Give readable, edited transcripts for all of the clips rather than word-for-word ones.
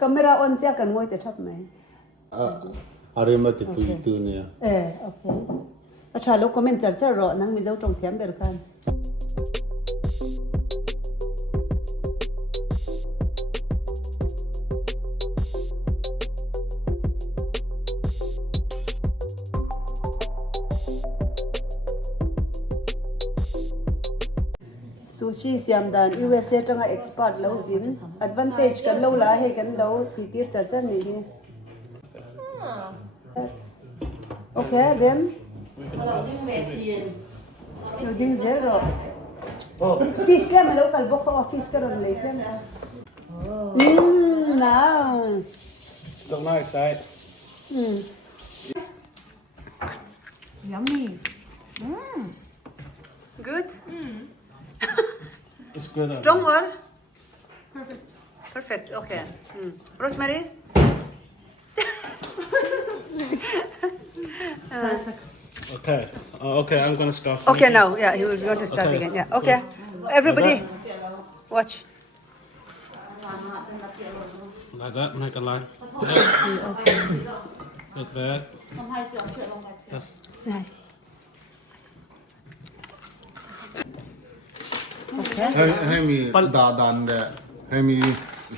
camera on chắc cần ngồi tại thấp này Arima thì tụi tụi nè ok trả lúc comment chả chả rõ năng mình giấu trong thiếm được không sushi siam dan USA tanga expert lo zin advantage kan lo la he kan lo titir charcha ni hi okay then loading zero fish ka malo kalbo ko fish ka ron le kan now Look nice, right? yummy good It's good. strong or perfect okay rosemary Okay. Okay, I'm gonna start. okay now yeah he was going to start Okay. again yeah okay everybody watch Like that, make a line. okay Like that. That's okay ให้มีดันเดให้มี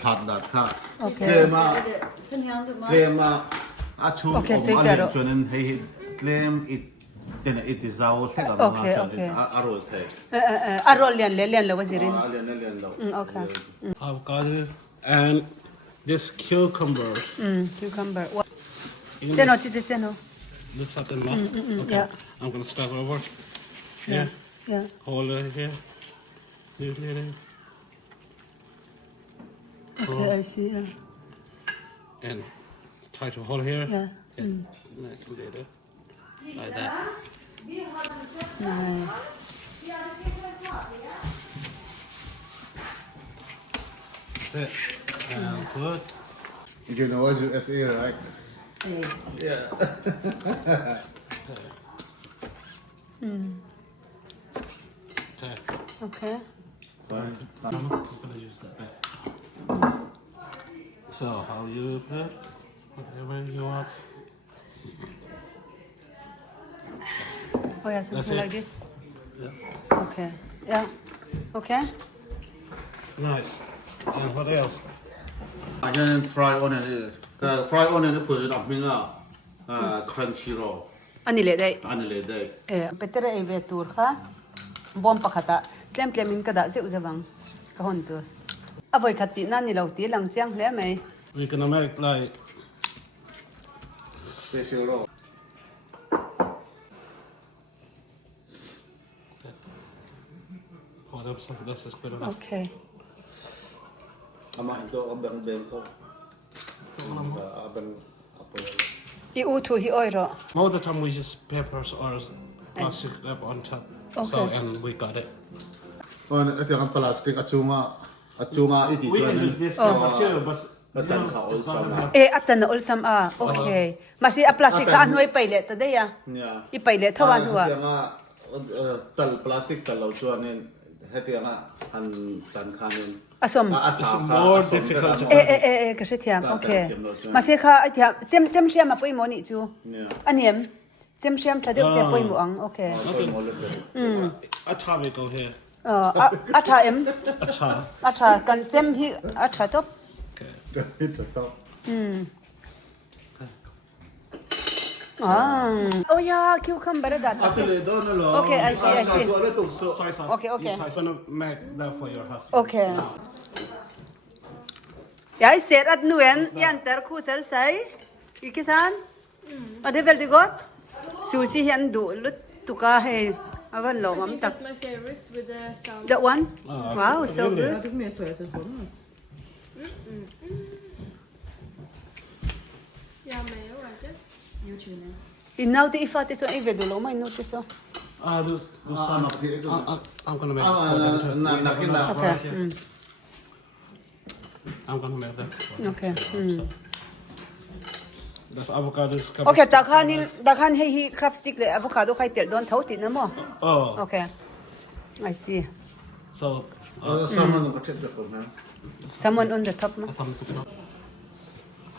หลัดดัดค่ะ Okay. เคลมาอาชู Okay, อ so อก if มา you're- จนให้เคลมอิดเจนอิดที่เราเท่ากัน Okay, okay. อร่อยเท่ arroz lian lo wazirin เรียนเรียนเรา okay avocado and this cucumber cucumber seno chite seno looks like enough. Okay. yeah. I'm gonna start over here. yeah Hold it here. okay I see yeah. And try to hold here. Yeah. Nice little. Like that. Nice. That's it. And good. You know what's USA, right? Yeah. Okay. Okay. I'm gonna use that back. So how you put whatever you want. Oh yeah, That's something it. like this. Yes. Okay. Yeah. Okay. Nice. And what else? I can fry onion is. The fried onion put it up in crunchy roll. Ani le dai. And let that. Petere e ve tur kha. Bom pakhata. Tlem in kada zeu zawang. Ka hon tur. Avoi khati na ni lo ti lang chiang hle mai. We're gonna make like Special roll. hold up something that's just good enough. Okay. I'm going to bang bang. I u thu hi oi ro. Most of the time we use peppers or plastic wrap on top. So Okay. and we got it. On ito ang plastic at chunga iti We can use this pepper too, but But then ka it's also not na. E atan na ulsam a. Okay. Masi a plastic ka anoi paile ta dai ya. Yeah. I paile thawan huwa. Ito nga tal plastic talaw chuanin. Ito nga an tan kanin. Asom. It's more difficult to Ka she thiam. Okay. Masi kha thiam chem siam ma poi mo ni chu. Yeah. Aniam. Chem siam thadeu te poi mo ang. Okay. Acha we go here. Atha em. Acha. Atha kan chem hi atha top. Oh yeah, cucumber that. Okay, I see, I see. Soy sauce. Okay, okay. I'm gonna make that for your husband. Okay. Jeg ser at noen jenter koser seg, ikke sant? Og det er veldig godt. Sushi hen du tuka hei. Avan lo mam tak. That's my favorite with the sound. That one? Wow, so good. Det är mer sojasås på den. Ja, mayo, right? Inaw di ifati so ivedulo may notice so. Do some. I'm gonna make that. Okay. I'm gonna make that. Okay. That's avocado. Okay, dakhan hei crab stick le avocado khai tel don thau ti na mo. Oh, Okay. I see. so Someone will check the phone, man. Someone on the top mo.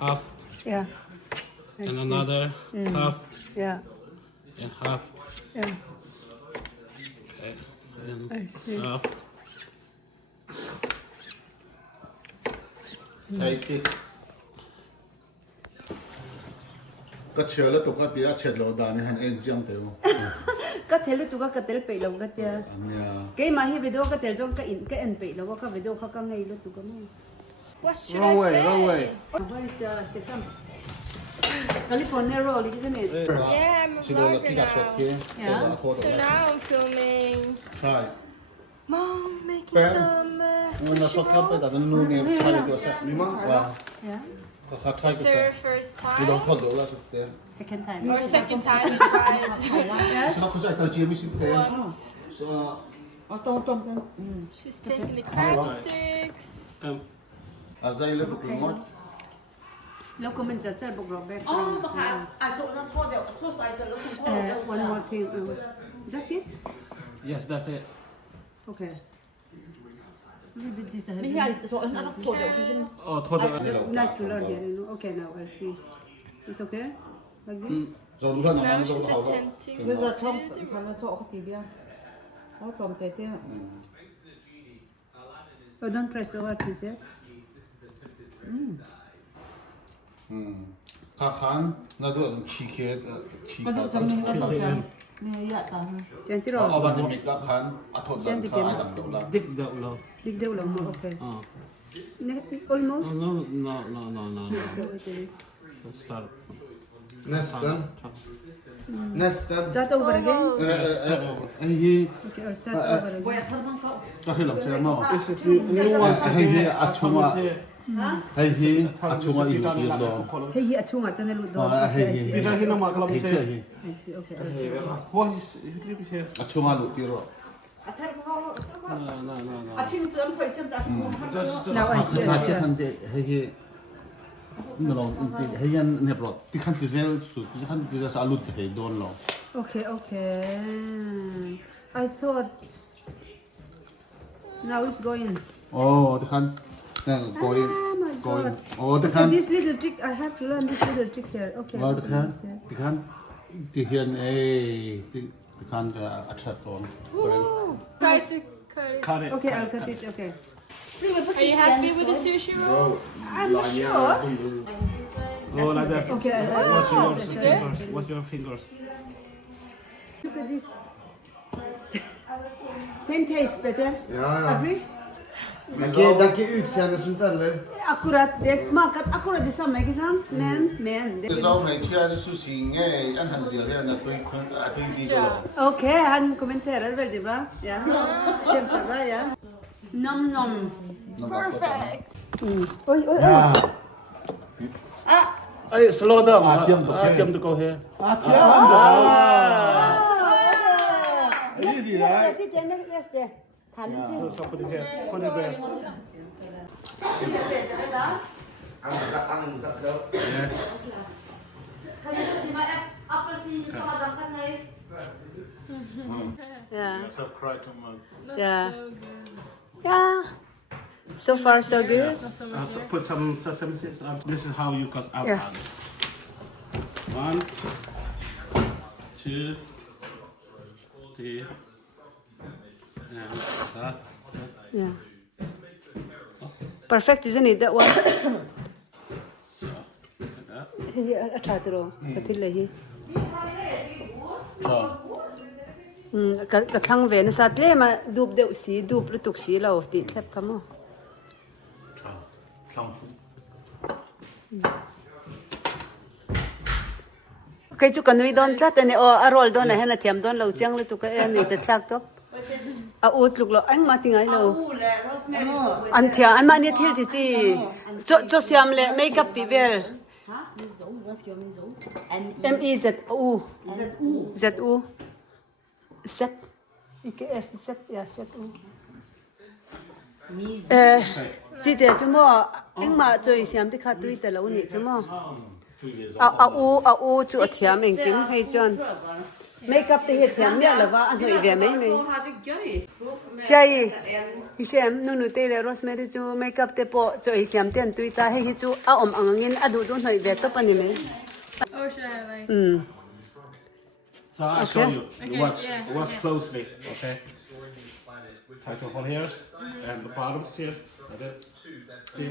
half, Yeah. I and see. another half, Yeah. and half. Yeah. Okay. And I see. half. Take this. Cái chiều là tụi cái tiếng chết lâu đàn này hành em jump theo. Cái chế là tụi cái tel bị lâu cái tia. Anh Cái mà hi video cái tel trong cái in bị lâu cái video khác cái ngày là tụi cái mà. What should Wrong I way, say? wrong way. Where is the sesame? California roll, isn't it? Yeah, I'm a Chị nói là vlogger cái sốt now. kia. Yeah. So now I'm filming. Try. Mom making Ben, some When I saw cup, I don't know name. Try to do something. Mima, wow. Yeah. Có try It's cái her sao? first You time don't hold it like that. Second time. or second time we tried. Yes. So nó có dạy tao chia mi xin tiền. Once. So She's taking the crab sticks. à dạy lên tụi nó. Lâu comment chặt chặt bọc robert. mà khá chỗ nó thua đều số sai từ nó không thua đều One more thing. That's it. Yes, that's it. Okay. Maybe this I have. mình hay chỗ nó thua đều chứ Oh, total. It's nice to learn here. You know? Okay, now I'll see. It's okay? Like this? Rồi đúng rồi, Now nó she's hậu đó. attempting. bây giờ không thằng nó chỗ cái gì đi nó trồng tệ thế Oh, don't press over this yet. Khá khán, nó được chi kia, chi có cả được cái mình có được xem nè dạ cả Gently ở roll. bên mình các khán, à thôi rằng khá ai làm đâu là. Dig the low. Big deal lang mo. Okay. Oh. Almost. No. Okay, okay. Let's start. Nästan. Nästan. Start over again. Hey, Okay, or start over again. bây giờ thân bằng cậu có khi làm chơi mà. Is it new ones? Hey, à chung à. Hey, à chung à ilu tiền đó. Hey, hi achunga tane lu do. Ah, Okay, I hey, see. hey. Ita hina makala Hey, se. chơi. I see. Okay. What is leave it here? À chung à lu tiền rồi. à thân cậu No. à chim dưỡng phải chim giả cũng không Just Now I see. À chỉ Yeah. khán để hey, nó hey anh nẹp rồi. Tí khán tí zel, tí khán tí zel alut hey don lo. Okay, okay. I thought now it's going. Oh, tí khán, nè going, Oh my going. God. Oh, tí Okay, khán. this little trick, I have to learn this little trick here. Okay. Well, the can the can attract on. Try to cut it. cut it. Okay, I'll cut it. Okay. Are you happy with the sushi roll? I'm not sure. Oh, like that. Okay, Watch your okay. fingers. Watch your fingers. Look at this. Same taste, better. Ja. Agree? Det er ikke utseendet som teller. Akkurat, det smaker akkurat det samme, ikke sant? Men det... The song hay chia the sushi ngay anh han zel ya na tui kun tui bi do. Ok, han kommenterer veldig bra. Ja. Kjempebra, ja. Nom nom. Perfect. Oi, oi, oi. Hey, slow down. Akiem to Akiem to go here. Easy, right? Yes, there. So put it here. Put it there. Ăn rất đâu. Yeah. Subscribe to my. Yeah. Yeah. So far, so good. So put some sesame seeds on. This is how you cut out. Yeah. 1, 2, 3, and that. Yeah. Perfect, isn't it? That one. So, like that. I try to roll. Patilla Cha. Ka thang ve na sa tle ma dup de si dup lu tuk si lo ti thlep ka mo. Cha. Chang fu. Okay, chu kanui don tlat ane o arol don na hena thiam don lo chang lu tu ka ani se thlak to. A ut luk lo ang ma tingai lo. An thia an ma ni thil ti chi. Cho siam le makeup ti vel. M E Z U Z U Z Ikke S Z ja Z U. Chi de chu mo ang ma choi siam ti kha tui te lo ni chu mo. A u chu a thiam eng kim hei chon. makeup te het thiam nya lawa an hoi ve mai mai So hard to get. chai hi sem nu te le rosemary chu makeup te po choi siam ten tui ta he hi chu a om angin adu du hoi ve to pani mai Oh, should I like? So I'll show you. Okay, Watch, yeah, watch okay. closely, okay? Touch your whole hairs and the bottoms here. Like this. See?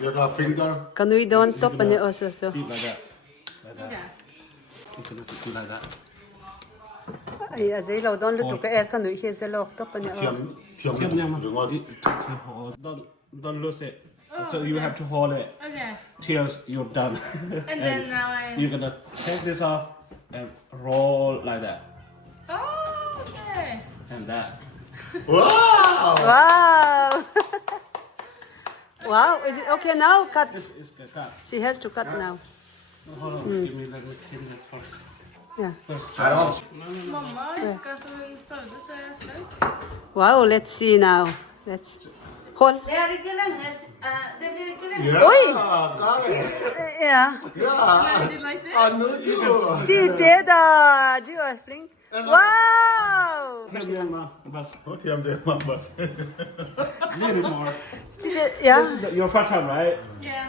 You got finger. kanui don to pani also so Deep like that. Like that. Yeah. You can do like that. ai a zai lo don lu tu ka e kanui he ze lok to pani Thiam Yum, yum. đừng ngon. Don't lose it. So you have to hold it. Okay. Tears, you're done. And then now I. You're gonna take this off and roll like that. Oh, okay. And that. Wow. wow wow is it okay now cut This is the cut. she has to cut now Hold on, give me let me clean that first. yeah First. Mama, you've got something to sew this ass, wow let's see now let's hold Yeah. Oi. Got it. yeah Yeah. Did you like this? I knew you. chị thế đó you are flink wow Come here, ma. But Không thiam để mà bớt. little more. chị thế yeah This is your first time, right? Yeah.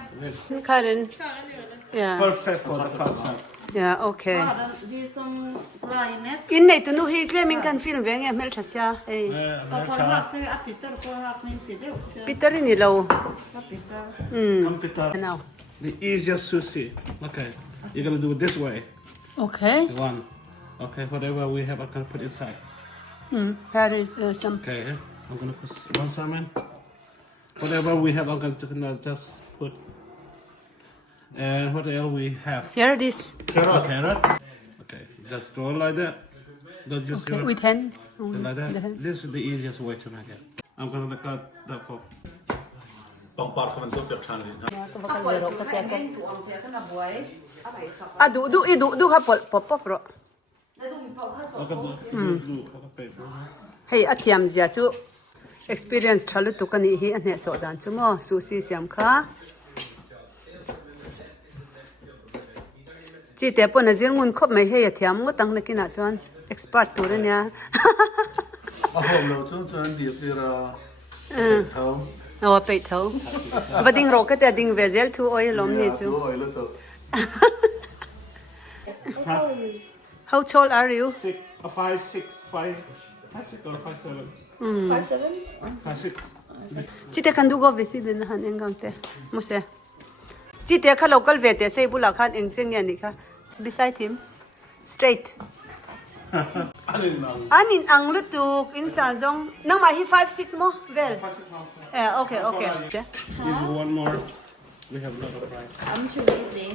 Karen Can't do it. yeah Perfect for the first time. yeah okay Đi xong flyness. in này tụi nó hi cái mình cần film về nghe mel chả xa hey Có con học thì áp Peter có học mình thì đều chưa. Peter ini lâu Áp Peter. Come, Peter. now The easiest sushi. Okay. You're gonna do it this way. okay One. Okay, whatever we have, I'm gonna put inside. Harry some Okay, I'm gonna put one salmon. Whatever we have, I'm gonna just put. And what else we have? here it is Carrot. Carrot. Okay, just roll like that. Don't use okay your with hand like that. the hand. This is the easiest way to make it. I'm gonna cut that for. Bong bọt không giúp được chăn gì. Anh tụ ông sẽ cái là buổi. Áp bảy sọc. ah du ha pop pop ro Để tụi mình phẫu hết I sọc. got the paper. hey athiam zia chu experience thalu tu kan hi an he so dan chu mo sushi siam kha chi te pon azir ngun khop mai he athiam ngo tang na kina chuan expert tu re nya À hôm nào chúng tôi đi thì là thâu. no pe tho ba ding ro ka te ding vezel thu oi lom ni chu Rồi là tao. how tall are you 6, 5, 6, 5, 6 or 5, 7. 5'7"? 5, 6. chi te kan du go vesi den han engang te mo se chi te kha local ve te sei bula khan eng cheng ya ni kha it's beside him straight anin ang lu tu in san zong nang ma hi 5 6 mo vel okay okay Give you one more. We have a lot of rice. I'm too lazy.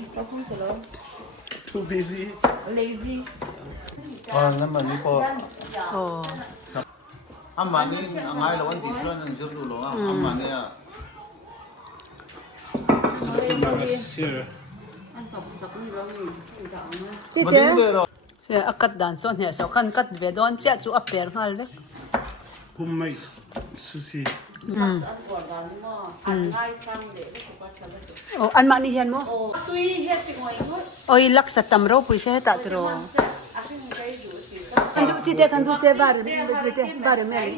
Too busy. Lazy. À, nhưng mà đi po. oh Anh mà đi ngay là anh đi chơi nên giúp được luôn. Anh mà đi à. Put my rice here. Anh học sọc như đó mình đạo nó. chi Mà te đi về rồi. se akat dan son he so kan kat ve don cha chu aper ngal ve Who makes sushi? Ăn quả đàn mà ăn ngay sang để nó có chả được. oh an ma ni hian mo Ồ, tuy hết thì ngoài ngót. oi lak sa tam ro pui se ta tro À cái cái rủ thì kan du chi te kan du se var te var me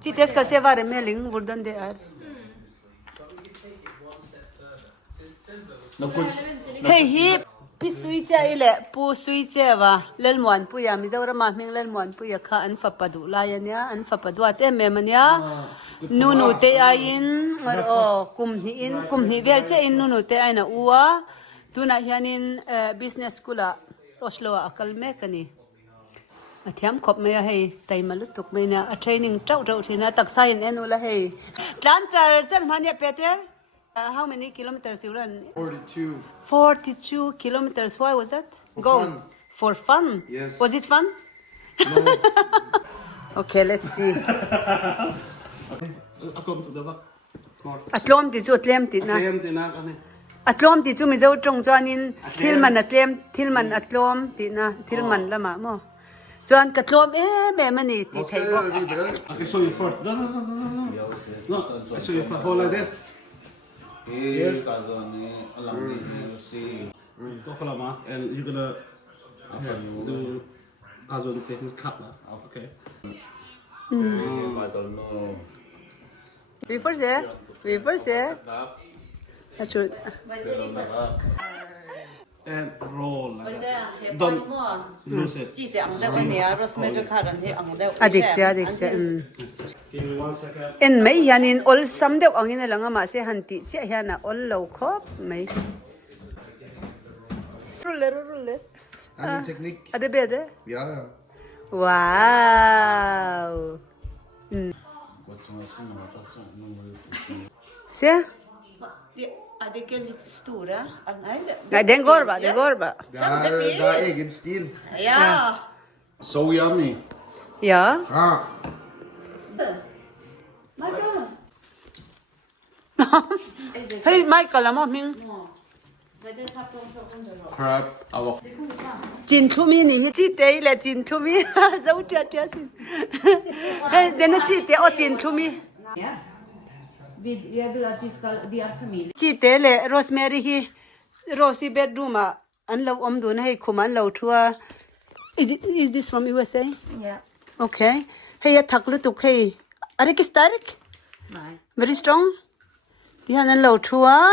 chi te ska se var me ling burdan de ar Nó cũng hey hi pi sui cha ile pu sui che wa lel mon pu ya mi zawra ma ming lel mon pu ya kha an fa padu la ya nya an fa padu ate me mania nu nu te a in mar o kum ni vel che in nu nu te aina uwa tuna hianin business school a oslo a akal me kani athiam khop me ya hey tai malut tuk me na a training trau trau thina taksa in enu la hey tlan char chan mania pete how many kilometers you run 42. 42 kilometers. Why was that? Go. fun. For fun? Yes. Was it fun? No. Okay, let's see. I come to the back. More. Atlom ti chu atlem ti na. Ayan, tinak, ano. Atlom ti chu mi zo trong chuanin thilman atlem thilman atlom ti na thilman lama mo. Chuan katlom me mani ti thei bo. I can show you first. No. No, I show you first. Hold like this. Here's the alam ni si. Talk a lot, and you're gonna do Also die Technik klappt, ne? Okay. I don't know. We first there. We first there. That's true. And roll like But that. there, Don't more. lose it. Chị thì ăn đâu anh nhớ rosemary currant thì ăn đâu. Adiksia. Give me 1 second. En mấy hiền in all some deuh ang in lang mà sẽ hành ti che hiền na all low khop mấy. Rulle. Eine Technik. Ada bedre? Ja, ja. Wow. Se? Det är lite stora. Nej, den går bara. Det är egen stil. Ja. So yummy. Ja. Ah. Michael. Hey, Michael, amo ming. Crab. Our Jin thu mi ni chi te le jin thu mi. Zau cha sin. Hey, den chi te o jin thu mi. Jag vill att de är familj. Chi te le rosemary hi Rosie bedroom a an lo om dun hey khuman lo thua. Is this from USA? Yeah. Okay. Hey ya thak lu tuk hey. Are ki starik? Nej. Very strong. Di han an lo thua.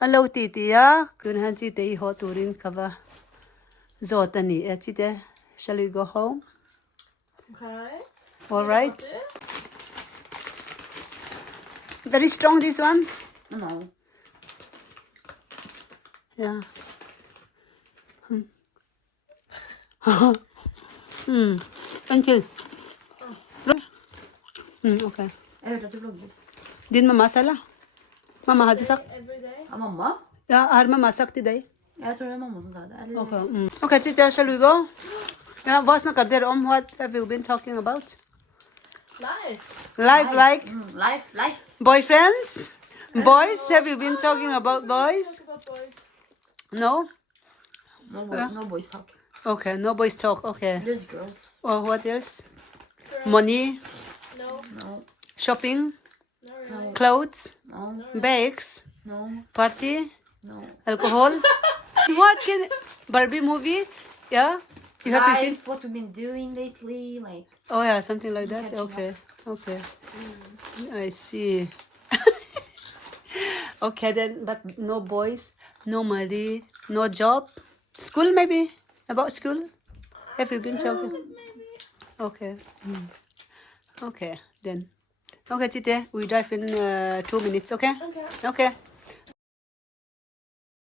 An lo ti ti ya. Kun han chi te hi ho turin kava. Zotani e chi te. Shall we go home? Okay. All right. Very strong this one. No. Yeah. Thank you. Okay. Jag hörde att du vloggade. Din mamma sala? Mamma hade sagt? Every day. Ja, mamma? Ja, har mamma sagt till dig? Jag tror det är mamma som sa det. Eller? Okay. Okay, Tita, shall we go? Yeah, vad snackar du om? What have you been talking about? Life. Life like Life. boyfriends? Boys? Have you been talking about boys? Talk about boys. No? No boys talk. Okay, no boys talk. Okay. Just girls. Oh, what else? Money? No. No. Shopping? Not really. Clothes? No. Bags? No. Party? No. Alcohol? What can... Barbie movie? Yeah? You have you seen? Life, what we've been doing lately, like. Oh yeah, something like that. Catching up. Okay. I see. Okay then, but no boys, no money, no job. School maybe? About school? Have you been talking? Okay. Okay then. Okay, Chite, we drive in 2 minutes, okay? Okay.